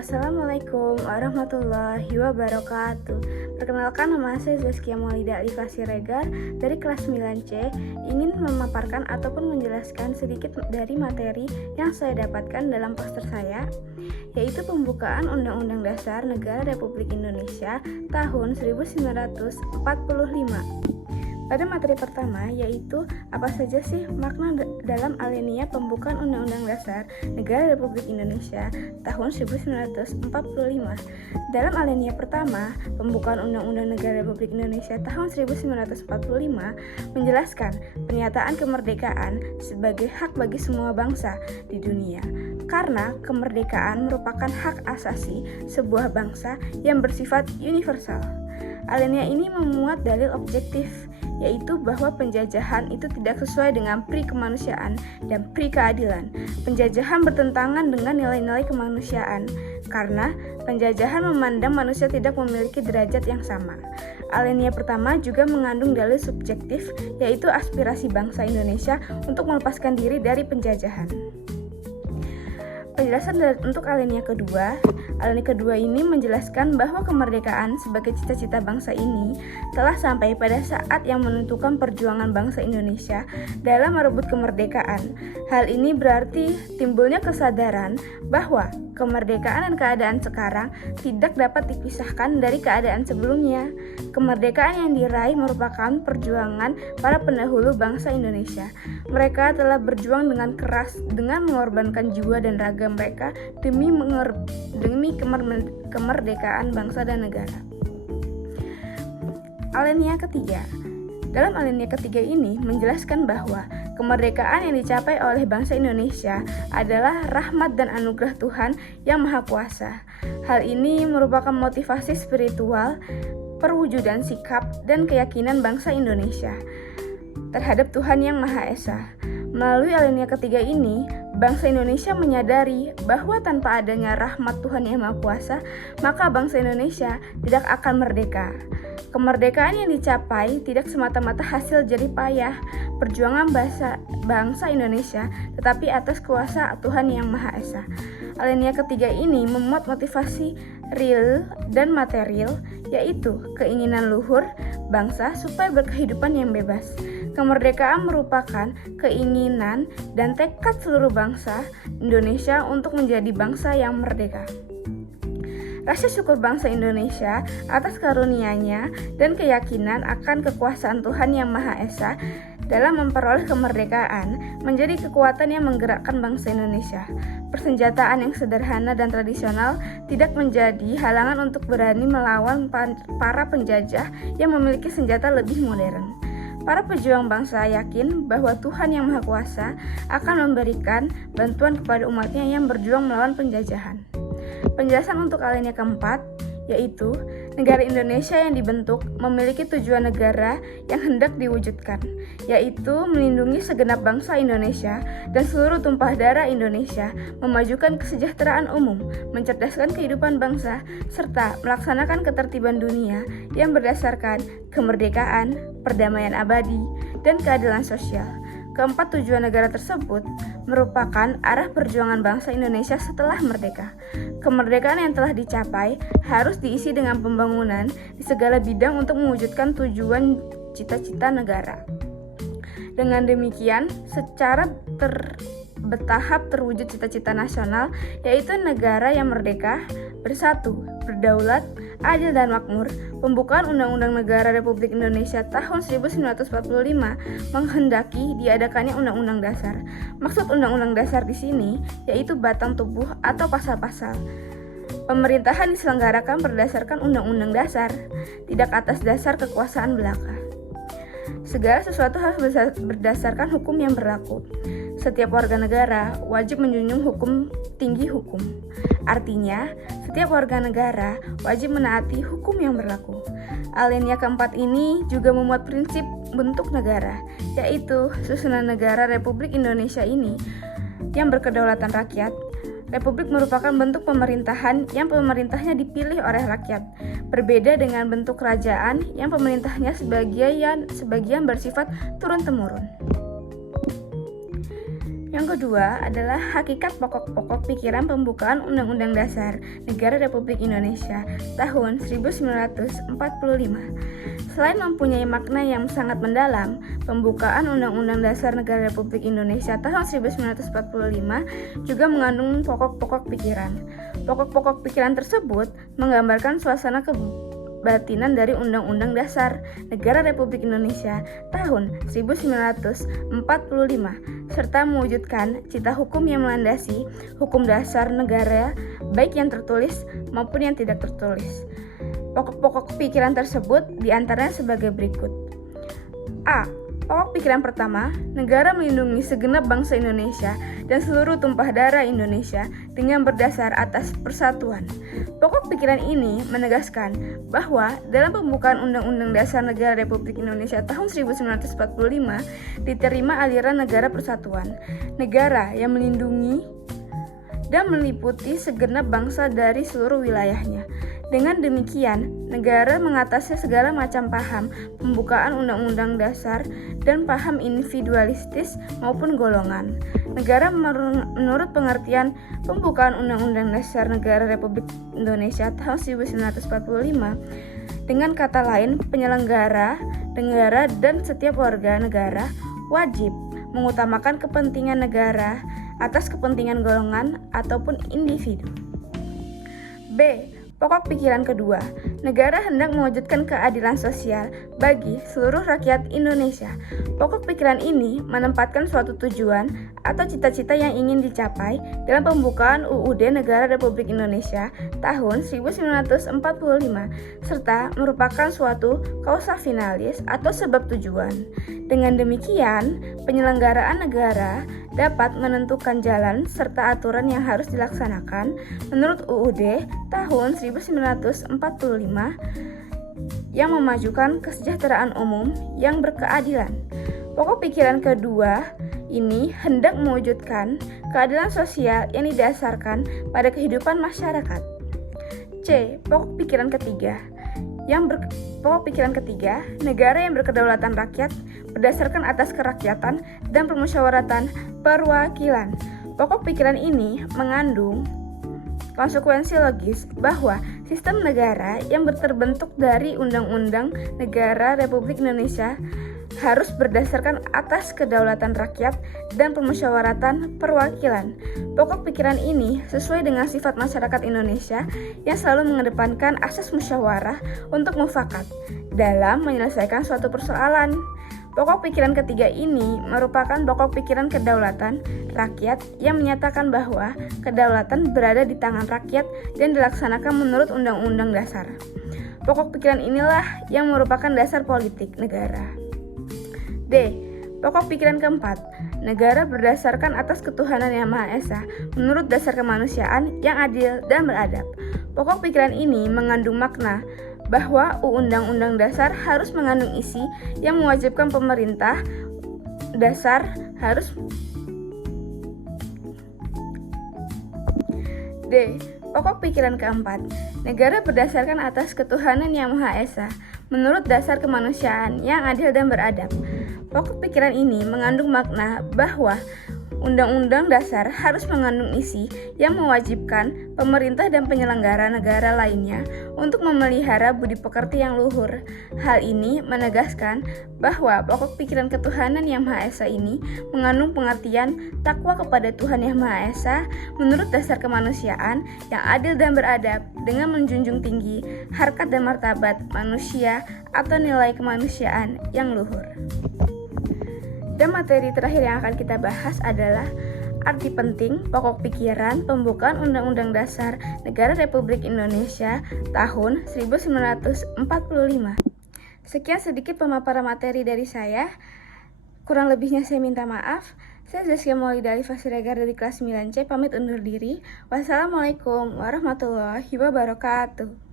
Wassalamualaikum warahmatullahi wabarakatuh. Perkenalkan, nama saya Zaskia Maulida Alifah Siregar dari kelas 9C, ingin memaparkan ataupun menjelaskan sedikit dari materi yang saya dapatkan dalam poster saya, yaitu pembukaan Undang-Undang Dasar Negara Republik Indonesia tahun 1945. Pada materi pertama, yaitu apa saja sih makna dalam alinea pembukaan Undang-Undang Dasar Negara Republik Indonesia tahun 1945. Dalam alinea pertama, pembukaan Undang-Undang Negara Republik Indonesia tahun 1945 menjelaskan pernyataan kemerdekaan sebagai hak bagi semua bangsa di dunia. Karena kemerdekaan merupakan hak asasi sebuah bangsa yang bersifat universal. Alinea ini memuat dalil objektif, yaitu bahwa penjajahan itu tidak sesuai dengan pri kemanusiaan dan pri keadilan. Penjajahan bertentangan dengan nilai-nilai kemanusiaan, karena penjajahan memandang manusia tidak memiliki derajat yang sama. Alinea pertama juga mengandung dalil subjektif, yaitu aspirasi bangsa Indonesia untuk melepaskan diri dari penjajahan. Penjelasan untuk alinea kedua ini menjelaskan bahwa kemerdekaan sebagai cita-cita bangsa ini telah sampai pada saat yang menentukan perjuangan bangsa Indonesia dalam merebut kemerdekaan. Hal ini berarti timbulnya kesadaran bahwa kemerdekaan dan keadaan sekarang tidak dapat dipisahkan dari keadaan sebelumnya. Kemerdekaan yang diraih merupakan perjuangan para pendahulu bangsa Indonesia. Mereka telah berjuang dengan keras dengan mengorbankan jiwa dan raga mereka demi kemerdekaan bangsa dan negara. Alinea ketiga. Dalam alinea ketiga ini menjelaskan bahwa kemerdekaan yang dicapai oleh bangsa Indonesia adalah rahmat dan anugerah Tuhan yang Maha Kuasa. Hal ini merupakan motivasi spiritual, perwujudan sikap dan keyakinan bangsa Indonesia terhadap Tuhan yang Maha Esa. Melalui alinea ketiga ini, bangsa Indonesia menyadari bahwa tanpa adanya rahmat Tuhan yang Maha Kuasa, maka bangsa Indonesia tidak akan merdeka. Kemerdekaan yang dicapai tidak semata-mata hasil jerih payah perjuangan bangsa Indonesia, tetapi atas kuasa Tuhan yang Maha Esa. Alinea ketiga ini memuat motivasi real dan material, yaitu keinginan luhur bangsa supaya berkehidupan yang bebas. Kemerdekaan merupakan keinginan dan tekad seluruh bangsa Indonesia untuk menjadi bangsa yang merdeka. Rasa syukur bangsa Indonesia atas karunia-Nya dan keyakinan akan kekuasaan Tuhan yang Maha Esa dalam memperoleh kemerdekaan menjadi kekuatan yang menggerakkan bangsa Indonesia. Persenjataan yang sederhana dan tradisional tidak menjadi halangan untuk berani melawan para penjajah yang memiliki senjata lebih modern. Para pejuang bangsa yakin bahwa Tuhan yang Maha Kuasa akan memberikan bantuan kepada umatnya yang berjuang melawan penjajahan. Penjelasan untuk alinea keempat, yaitu negara Indonesia yang dibentuk memiliki tujuan negara yang hendak diwujudkan, yaitu melindungi segenap bangsa Indonesia dan seluruh tumpah darah Indonesia, memajukan kesejahteraan umum, mencerdaskan kehidupan bangsa, serta melaksanakan ketertiban dunia yang berdasarkan kemerdekaan, perdamaian abadi, dan keadilan sosial. Keempat tujuan negara tersebut merupakan arah perjuangan bangsa Indonesia setelah merdeka. Kemerdekaan yang telah dicapai harus diisi dengan pembangunan di segala bidang untuk mewujudkan tujuan cita-cita negara. Dengan demikian, secara bertahap terwujud cita-cita nasional, yaitu negara yang merdeka, bersatu, berdaulat, adil dan makmur. Pembukaan Undang-Undang Negara Republik Indonesia tahun 1945 menghendaki diadakannya Undang-Undang Dasar. Maksud Undang-Undang Dasar di sini yaitu batang tubuh atau pasal-pasal. Pemerintahan diselenggarakan berdasarkan Undang-Undang Dasar, tidak atas dasar kekuasaan belaka. Segala sesuatu harus berdasarkan hukum yang berlaku. Setiap warga negara wajib menjunjung tinggi hukum. Artinya, setiap warga negara wajib menaati hukum yang berlaku. Alinea keempat ini juga memuat prinsip bentuk negara, yaitu susunan negara Republik Indonesia ini yang berkedaulatan rakyat. Republik merupakan bentuk pemerintahan yang pemerintahnya dipilih oleh rakyat, berbeda dengan bentuk kerajaan yang pemerintahnya sebagian bersifat turun-temurun. Yang kedua adalah hakikat pokok-pokok pikiran pembukaan Undang-Undang Dasar Negara Republik Indonesia tahun 1945. Selain mempunyai makna yang sangat mendalam, pembukaan Undang-Undang Dasar Negara Republik Indonesia tahun 1945 juga mengandung pokok-pokok pikiran. Pokok-pokok pikiran tersebut menggambarkan suasana kebatinan dari Undang-Undang Dasar Negara Republik Indonesia tahun 1945 serta mewujudkan cita hukum yang melandasi hukum dasar negara baik yang tertulis maupun yang tidak tertulis. Pokok-pokok pikiran tersebut diantaranya sebagai berikut. A. Pokok pikiran pertama, negara melindungi segenap bangsa Indonesia dan seluruh tumpah darah Indonesia dengan berdasar atas persatuan. Pokok pikiran ini menegaskan bahwa dalam pembukaan Undang-Undang Dasar Negara Republik Indonesia tahun 1945 diterima aliran negara persatuan, negara yang melindungi dan meliputi segenap bangsa dari seluruh wilayahnya. Dengan demikian, negara mengatasi segala macam paham pembukaan Undang-Undang Dasar dan paham individualistis maupun golongan. Negara menurut pengertian pembukaan Undang-Undang Dasar Negara Republik Indonesia tahun 1945, dengan kata lain, penyelenggara, negara, dan setiap warga negara wajib mengutamakan kepentingan negara atas kepentingan golongan ataupun individu. B. Pokok pikiran kedua, negara hendak mewujudkan keadilan sosial bagi seluruh rakyat Indonesia. Pokok pikiran ini menempatkan suatu tujuan atau cita-cita yang ingin dicapai dalam pembukaan UUD Negara Republik Indonesia tahun 1945 serta merupakan suatu causa finalis atau sebab tujuan. Dengan demikian, penyelenggaraan negara dapat menentukan jalan serta aturan yang harus dilaksanakan menurut UUD tahun 1945 yang memajukan kesejahteraan umum yang berkeadilan. Pokok pikiran kedua ini hendak mewujudkan keadilan sosial yang didasarkan pada kehidupan masyarakat. C. Pokok pikiran ketiga negara yang berkedaulatan rakyat berdasarkan atas kerakyatan dan permusyawaratan perwakilan. Pokok pikiran ini mengandung konsekuensi logis bahwa sistem negara yang terbentuk dari Undang-Undang Negara Republik Indonesia harus berdasarkan atas kedaulatan rakyat dan permusyawaratan perwakilan. Pokok pikiran ini sesuai dengan sifat masyarakat Indonesia yang selalu mengedepankan asas musyawarah untuk mufakat dalam menyelesaikan suatu persoalan. Pokok pikiran ketiga ini merupakan pokok pikiran kedaulatan rakyat yang menyatakan bahwa kedaulatan berada di tangan rakyat dan dilaksanakan menurut Undang-Undang Dasar. Pokok pikiran inilah yang merupakan dasar politik negara. D. Pokok pikiran keempat, negara berdasarkan atas ketuhanan yang Maha Esa menurut dasar kemanusiaan yang adil dan beradab. Pokok pikiran ini mengandung makna bahwa Undang-Undang Dasar harus mengandung isi yang mewajibkan pemerintah dasar harus D. Pokok pikiran keempat, negara berdasarkan atas ketuhanan yang Maha Esa menurut dasar kemanusiaan yang adil dan beradab. Pokok pikiran ini mengandung makna bahwa Undang-Undang Dasar harus mengandung isi yang mewajibkan pemerintah dan penyelenggara negara lainnya untuk memelihara budi pekerti yang luhur. Hal ini menegaskan bahwa pokok pikiran ketuhanan yang Maha Esa ini mengandung pengertian takwa kepada Tuhan yang Maha Esa menurut dasar kemanusiaan yang adil dan beradab dengan menjunjung tinggi harkat dan martabat manusia atau nilai kemanusiaan yang luhur. Dan materi terakhir yang akan kita bahas adalah arti penting pokok pikiran pembukaan Undang-Undang Dasar Negara Republik Indonesia tahun 1945. Sekian sedikit pemaparan materi dari saya. Kurang lebihnya saya minta maaf. Saya Zaskia Maulida Alifa Siregar dari kelas 9C pamit undur diri. Wassalamualaikum warahmatullahi wabarakatuh.